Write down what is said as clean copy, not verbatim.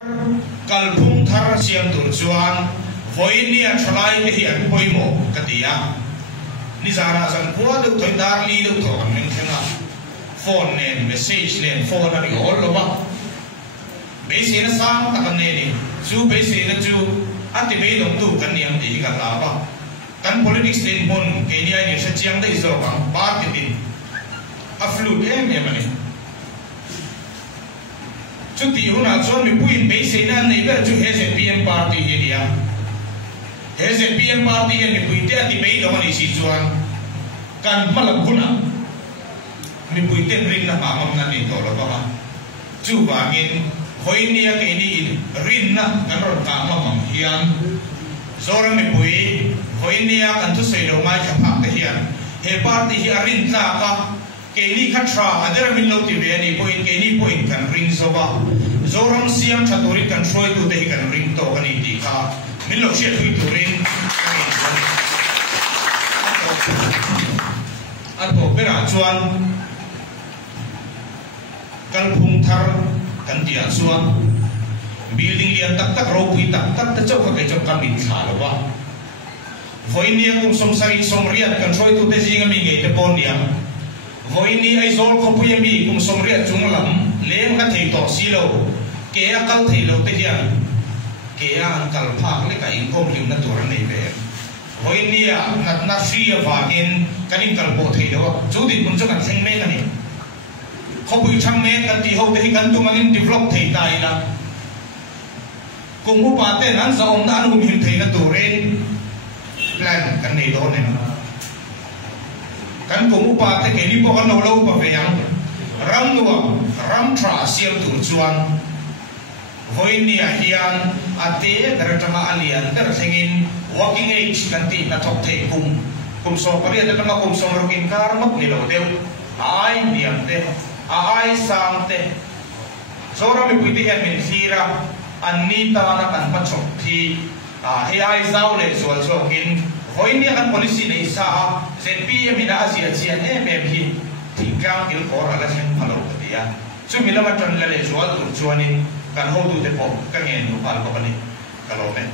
kalphung thar siam tur chuan voinia thlai ke hi an poimo katia ni zara san kwa du thoi dar li du tho an men thenga phone nen message nen phone ari all lova be se na sam ta kan ne ni chu be se na chu ati be dong tu kan niam ti ka la ba kan politics din mon ke ni ai ni sa chiang dai zo bang party din aflu em mani Chuti una chuan mi puin be se na nei ber chu he PM party hi dia he PM party he mi puin te ati be do mani si chuan kan malak guna mi puin te rin na ma mam na ni to lo ba chu ba ngin hoinia ke ni rin na kan ro ta ma mam hian zora mi pui hoinia kan tu sei do mai kha phak te hian he party hi arin tla ka Keni katra adera min lo ti ve ni point keni point kan ring soba zoram siam thaturi kan troi tu te kan ring to kan ti kha min lo she thui tu rin ato bera chuan kalphung thar kan dia chuan building lian tak tak ro pui tak tak ta chau ka ke chau kan min tha lo ba voinia kum som sai som riat kan troi tu te jinga mi nge te pon dia Voini ai zol khopuya mi kum somria chunglam lem ka thei to silo ke akal thei lo te hian ke an kal phak le ka in kom lim na tur nei be voini a nat na sia wa in kanin kal bo thei lo chu di kun chu kan theng me kani khopui thang me kan ti ho te kan tu mangin develop thei tai la kum hu pa te nan sa om na anu him thei na turin plan kan nei do ne kan cũng pa te ke ni po kan lo pa ve yang ram nuwa ram tra siam tur chuan voinia hian ate daratama alian ter sengin working age kan ti na thok the kum so pari ate tama kum so rokin kar mak ni lo deu ai niam te ai sang te zora mi puiti hian min sira anni ta na kan pa chok thi he ai zau le so chokin Voinia kan polisi nei sa ZPM ina asia chian hi tingkang il kor ala sen phalo dia chumi lama ton le zual tur chuanin kan ho du te po ka ngen nu pal ko ni kalo me